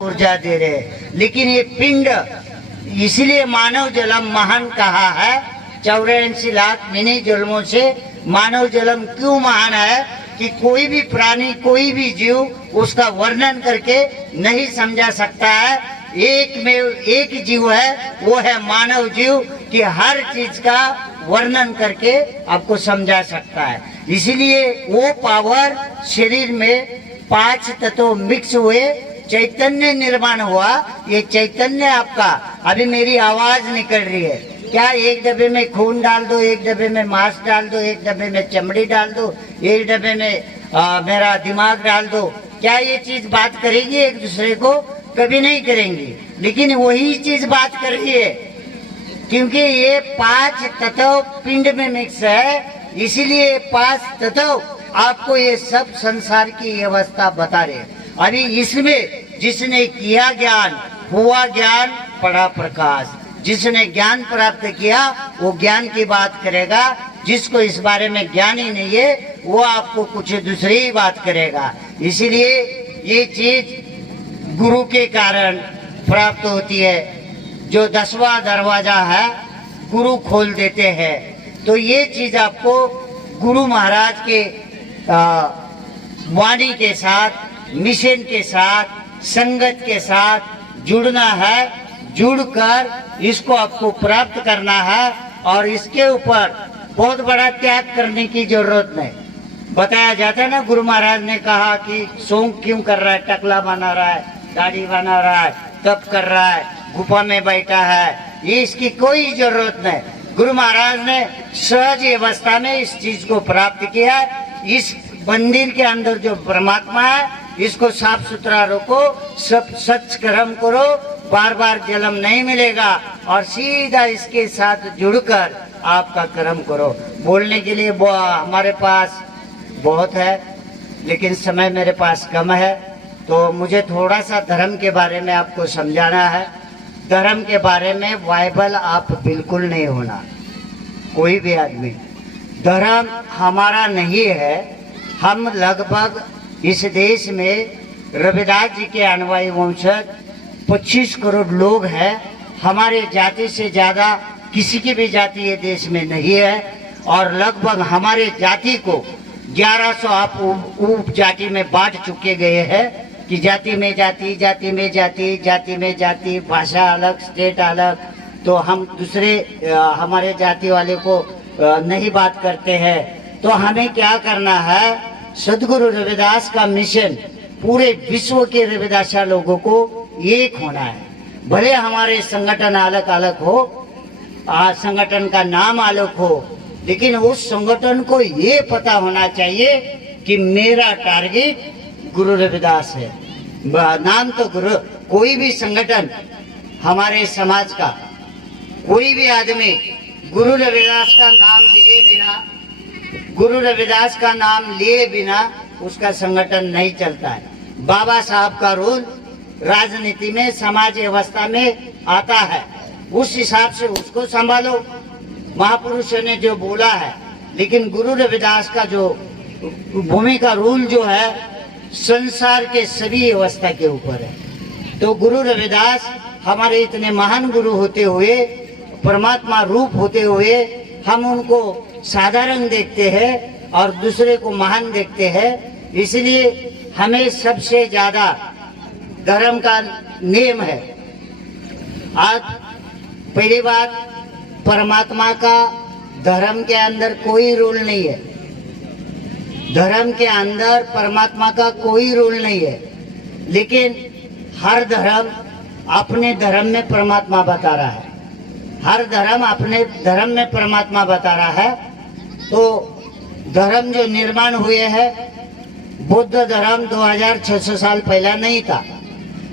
ऊर्जा दे रहे हैं। लेकिन ये पिंड इसलिए मानव जलम महान कहा है, 84 लाख मिनी जन्मों से मानव जलम क्यों महान है कि कोई भी प्राणी, कोई भी जीव उसका वर्णन करके नहीं समझा सकता है। एक में एक जीव है, वो है मानव जीव, कि हर चीज का वर्णन करके आपको समझा सकता है। इसलिए वो पावर शरीर में 5 तत्व मिक्स हुए, चैतन्य निर्माण हुआ। ये चैतन्य आपका, अभी मेरी आवाज निकल रही है, क्या एक डब्बे में खून डाल दो, एक डब्बे में मांस डाल दो, एक डब्बे में चमड़ी डाल दो, एक डब्बे में मेरा दिमाग डाल दो, क्या ये चीज बात करेगी एक दूसरे को? कभी नहीं करेंगी। लेकिन वही चीज बात कर रही है, क्योंकि ये 5 तत्व पिंड में मिक्स है। इसीलिए 5 तत्व आपको ये सब संसार की व्यवस्था बता रहे हैं। अभी इसमें जिसने किया ज्ञान, हुआ ज्ञान, पढ़ा प्रकाश। जिसने ज्ञान प्राप्त किया वो ज्ञान की बात करेगा, जिसको इस बारे में ज्ञान ही नहीं है वो आपको कुछ दूसरी ही बात करेगा। इसीलिए ये चीज गुरु के कारण प्राप्त होती है। जो 10वां दरवाजा है गुरु खोल देते हैं। तो ये चीज आपको गुरु महाराज के वाणी के साथ, मिशन के साथ, संगत के साथ जुड़ना है। जुड़कर इसको आपको प्राप्त करना है और इसके ऊपर बहुत बड़ा त्याग करने की जरूरत नहीं। बताया जाता है ना, गुरु महाराज ने कहा कि सोंग क्यों कर रहा है, टकला बना रहा है, दाढ़ी बना रहा है, तप कर रहा है, गुफा में बैठा है, ये इसकी कोई जरूरत नहीं। गुरु महाराज ने सहज अवस्था में इस चीज को प्राप्त किया। इस मंदिर के अंदर जो परमात्मा है, इसको साफ सुथरा रखो, सब सच कर्म करो, बार बार जन्म नहीं मिलेगा और सीधा इसके साथ जुड़कर आपका कर्म करो। बोलने के लिए हमारे पास बहुत है, लेकिन समय मेरे पास कम है, तो मुझे थोड़ा सा धर्म के बारे में आपको समझाना है। धर्म के बारे में वाइबल आप बिल्कुल नहीं होना, कोई भी आदमी। धर्म हमारा नहीं है। हम लगभग इस देश में रविदास जी के अनुयायी वंशज 25 करोड़ लोग हैं। हमारे जाति से ज्यादा किसी की भी जाति ये देश में नहीं है। और लगभग हमारे जाति को 1100 आप उप जाति में बांट चुके गए हैं कि जाति में जाति, जाति में जाति, जाति में जाति, भाषा अलग, स्टेट अलग। तो हम दूसरे हमारे जाति वाले को नहीं बात करते हैं। तो हमें क्या करना है? सदगुरु रविदास का मिशन पूरे विश्व के रविदासा लोगों को एक होना है। भले हमारे संगठन अलग अलग हो, संगठन का नाम अलग हो, लेकिन उस संगठन को ये पता होना चाहिए कि मेरा टारगेट गुरु रविदास है। नाम तो गुरु, कोई भी संगठन हमारे समाज का, कोई भी आदमी गुरु रविदास का नाम लिए बिना, गुरु रविदास का नाम लिए बिना उसका संगठन नहीं चलता है। बाबा साहब का रोल राजनीति में, समाज व्यवस्था में आता है, उस हिसाब से उसको संभालो। महापुरुषों ने जो बोला है, लेकिन गुरु रविदास का जो भूमिका रूल जो है संसार के सभी व्यवस्था के ऊपर है। तो गुरु रविदास हमारे इतने महान गुरु होते हुए, परमात्मा रूप होते हुए, हम उनको साधारण देखते हैं और दूसरे को महान देखते हैं। इसलिए हमें सबसे ज्यादा धर्म का नियम है। आज पहली बात, परमात्मा का धर्म के अंदर कोई रूल नहीं है। धर्म के अंदर परमात्मा का कोई रूल नहीं है, लेकिन हर धर्म अपने धर्म में परमात्मा बता रहा है। हर धर्म अपने धर्म में परमात्मा बता रहा है। तो धर्म जो निर्माण हुए हैं, बुद्ध धर्म 2600 साल पहले नहीं था,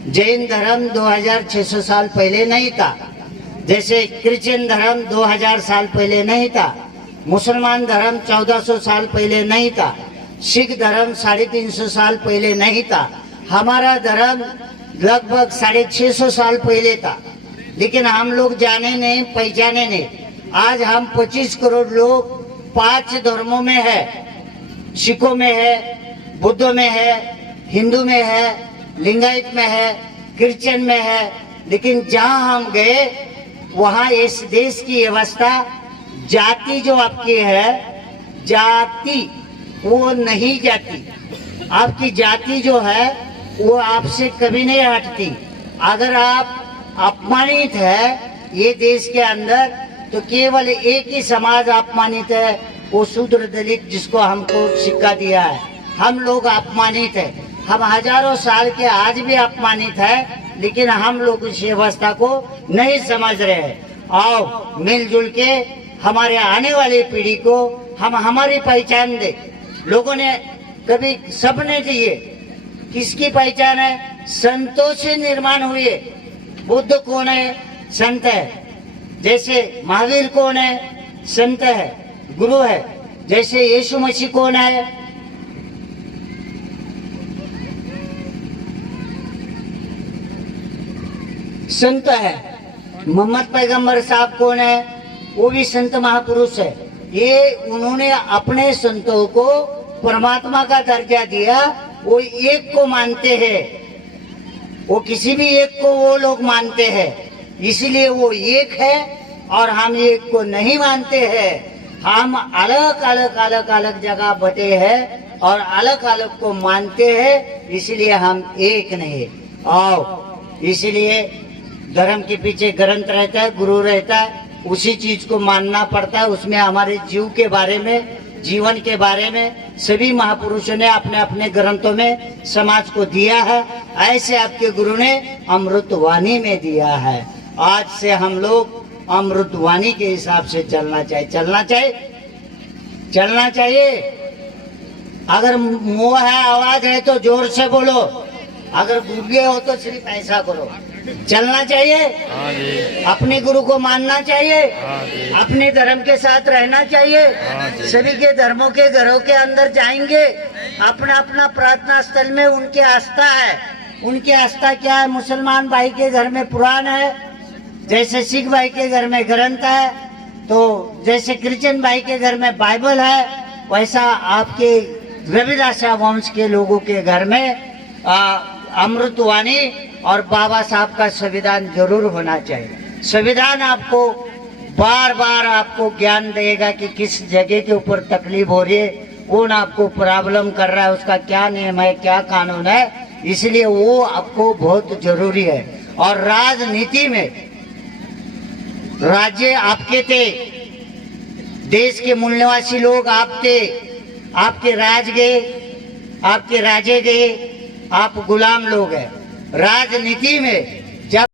जैन धर्म 2600 साल पहले नहीं था, जैसे क्रिश्चियन धर्म 2000 साल पहले नहीं था, मुसलमान धर्म 1400 साल पहले नहीं था, सिख धर्म 350 साल पहले नहीं था, हमारा धर्म लगभग 650 साल पहले था। लेकिन हम लोग जाने नहीं, पहचाने नहीं। आज हम 25 करोड़ लोग 5 धर्मों में है, सिखों में है, बुद्धों में है, हिंदू में है, लिंगायत में है, क्रिश्चियन में है, लेकिन जहां हम गए वहां इस देश की व्यवस्था जाति जो आपकी है, जाति वो नहीं जाती। आपकी जाति जो है वो आपसे कभी नहीं हटती। अगर आप अपमानित है ये देश के अंदर, तो केवल एक ही समाज अपमानित है, वो शूद्र दलित, जिसको हमको सिक्का दिया है। हम लोग अपमानित है, हम हजारों साल के आज भी अपमानित है, लेकिन हम लोग इस व्यवस्था को नहीं समझ रहे हैं। आओ मिलजुल के हमारे आने वाली पीढ़ी को हम हमारी पहचान दे। लोगों ने कभी सबने दिए, किसकी पहचान है? संतों से निर्माण हुए। बुद्ध कौन है? संत है। जैसे महावीर कौन है? संत है, गुरु है। जैसे यीशु मसीह कौन है? संत है। मोहम्मद पैगंबर साहब कौन है? वो भी संत महापुरुष है। ये उन्होंने अपने संतों को परमात्मा का दर्जा दिया। वो एक को मानते हैं, वो किसी भी एक को वो लोग मानते हैं, इसलिए वो एक है और हम एक को नहीं मानते हैं। हम अलग अलग अलग अलग जगह बटे हैं और अलग अलग को मानते हैं, इसलिए हम एक नहीं। आओ, इसलिए धर्म के पीछे ग्रंथ रहता है, गुरु रहता है, उसी चीज को मानना पड़ता है। उसमें हमारे जीव के बारे में, जीवन के बारे में सभी महापुरुषों ने अपने अपने ग्रंथों में समाज को दिया है। ऐसे आपके गुरु ने अमृतवाणी में दिया है। आज से हम लोग अमृतवाणी के हिसाब से चलना चाहिए। चलना चाहिए। अगर मुंह है, आवाज है तो जोर से बोलो। अगर गूंगे हो तो सिर्फ ऐसा करो। चलना चाहिए, अपने गुरु को मानना चाहिए, अपने धर्म के साथ रहना चाहिए। सभी के धर्मों के घरों के अंदर जाएंगे, अपना अपना प्रार्थना स्थल में उनकी आस्था है। उनकी आस्था क्या है? मुसलमान भाई के घर में पुराण है, जैसे सिख भाई के घर में ग्रंथ है, तो जैसे क्रिश्चियन भाई के घर में बाइबल है, वैसा आपके रविदास वंश के लोगों के घर में अमृतवाणी और बाबा साहब का संविधान जरूर होना चाहिए। संविधान आपको बार बार आपको ज्ञान देगा कि किस जगह के ऊपर तकलीफ हो रही है, कौन आपको प्रॉब्लम कर रहा है, उसका क्या नियम है, क्या कानून है। इसलिए वो आपको बहुत जरूरी है। और राजनीति में राज्य आपके थे, देश के मूल निवासी लोग आप थे, आपके राज गए, आपके राजे गए, आप गुलाम लोग हैं। राजनीति में